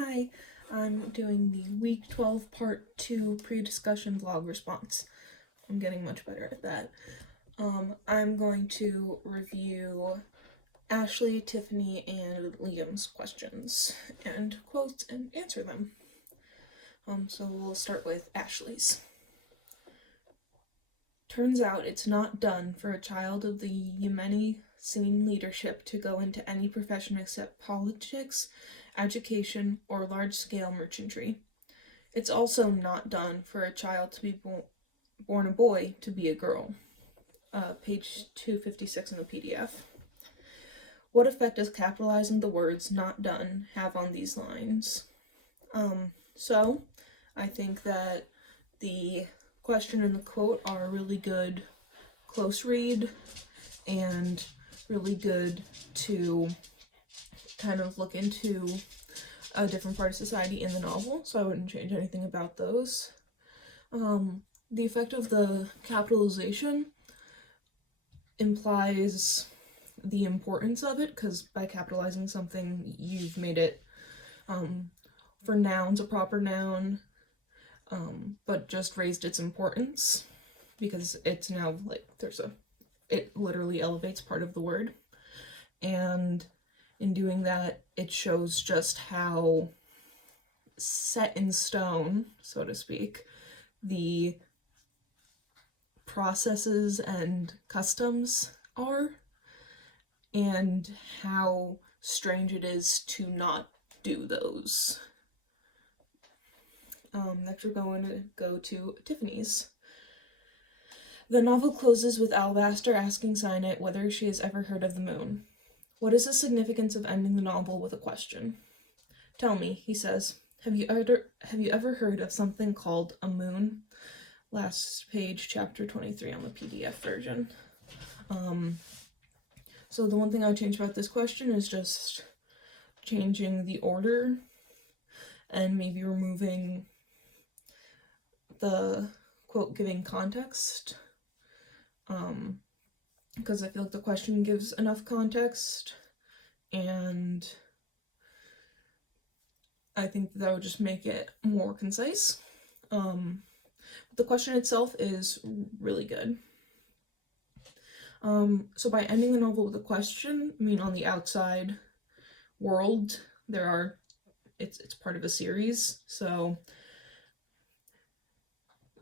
Hi, I'm doing the week 12 part 2 pre-discussion vlog response. I'm getting much better at that. I'm going to review Ashley, Tiffany, and Liam's questions and quotes and answer them. So we'll start with Ashley's. Turns out it's not done for a child of the Yemeni singing leadership to go into any profession except politics, education, or large-scale merchantry. It's also not done for a child to be born a boy to be a girl. Page 256 in the PDF. What effect does capitalizing the words "not done" have on these lines? So, I think that the question and the quote are a really good close read and really good to kind of look into a different part of society in the novel, so I wouldn't change anything about those. The effect of the capitalization implies the importance of it, because by capitalizing something, you've made it, for nouns, a proper noun, but just raised its importance, because it's now, like, it literally elevates part of the word, and in doing that, it shows just how set in stone, so to speak, the processes and customs are, and how strange it is to not do those. Next we're going to go to Tiffany's. The novel closes with Alabaster asking Cyanite whether she has ever heard of the moon. What is the significance of ending the novel with a question? Tell me, he says, have you ever heard of something called a moon? Last page, chapter 23 on the PDF version. So the one thing I would change about this question is just changing the order and maybe removing the quote giving context, because I feel like the question gives enough context, and I think that would just make it more concise. The question itself is really good. So by ending the novel with a question, I mean on the outside world, it's part of a series, so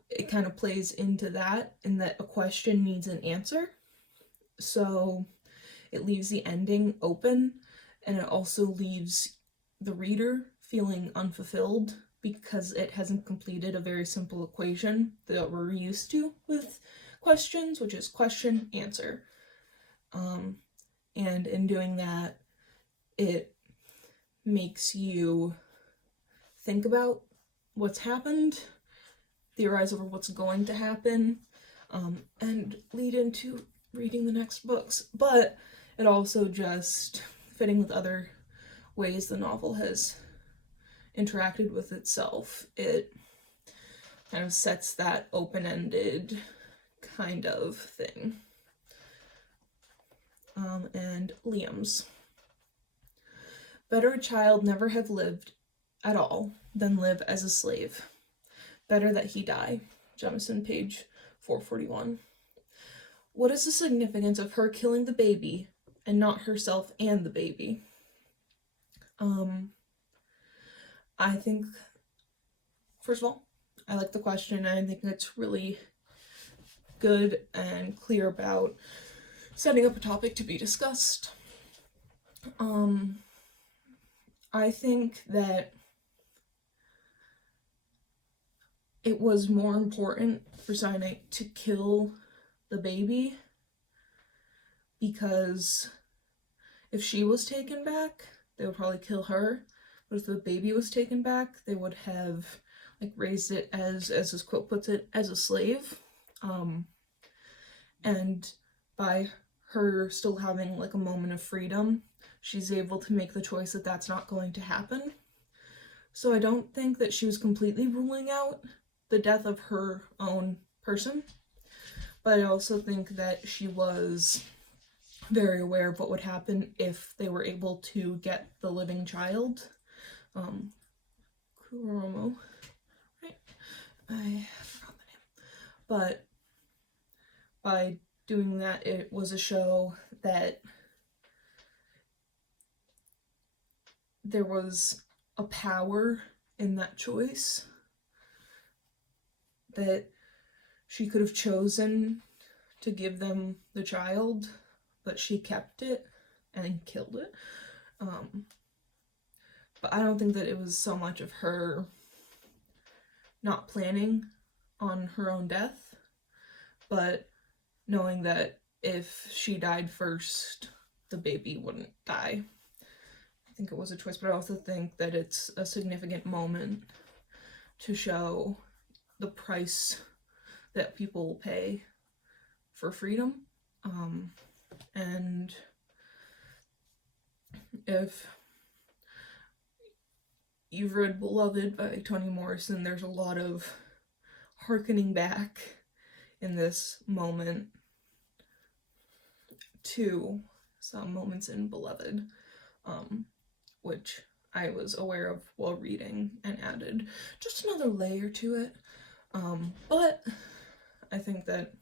it kind of plays into that, in that a question needs an answer. So it leaves the ending open, and it also leaves the reader feeling unfulfilled because it hasn't completed a very simple equation that we're used to with questions, which is question, answer. And in doing that, it makes you think about what's happened, theorize over what's going to happen, and lead into reading the next books. But it also just, fitting with other ways the novel has interacted with itself, it kind of sets that open-ended kind of thing. And Liam's. Better a child never have lived at all than live as a slave. Better that he die. Jemison, page 441. What is the significance of her killing the baby and not herself and the baby? I think, first of all, I like the question, and I think it's really good and clear about setting up a topic to be discussed. I think that it was more important for Cyanite to kill the baby, because if she was taken back, they would probably kill her, but if the baby was taken back, they would have, like, raised it as this quote puts it, as a slave, and by her still having, like, a moment of freedom, she's able to make the choice that that's not going to happen. So I don't think that she was completely ruling out the death of her own person, but I also think that she was very aware of what would happen if they were able to get the living child. Kuromo, right? I forgot the name. But by doing that, it was a show that there was a power in that choice, that she could have chosen to give them the child, but she kept it and killed it. But I don't think that it was so much of her not planning on her own death, but knowing that if she died first, the baby wouldn't die. I think it was a choice, but I also think that it's a significant moment to show the price that people pay for freedom. And if you've read Beloved by Toni Morrison, there's a lot of hearkening back in this moment to some moments in Beloved, which I was aware of while reading and added just another layer to it. But I think that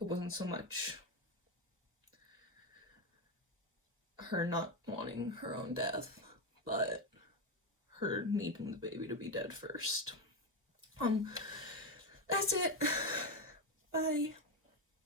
it wasn't so much her not wanting her own death, but her needing the baby to be dead first. That's it. Bye.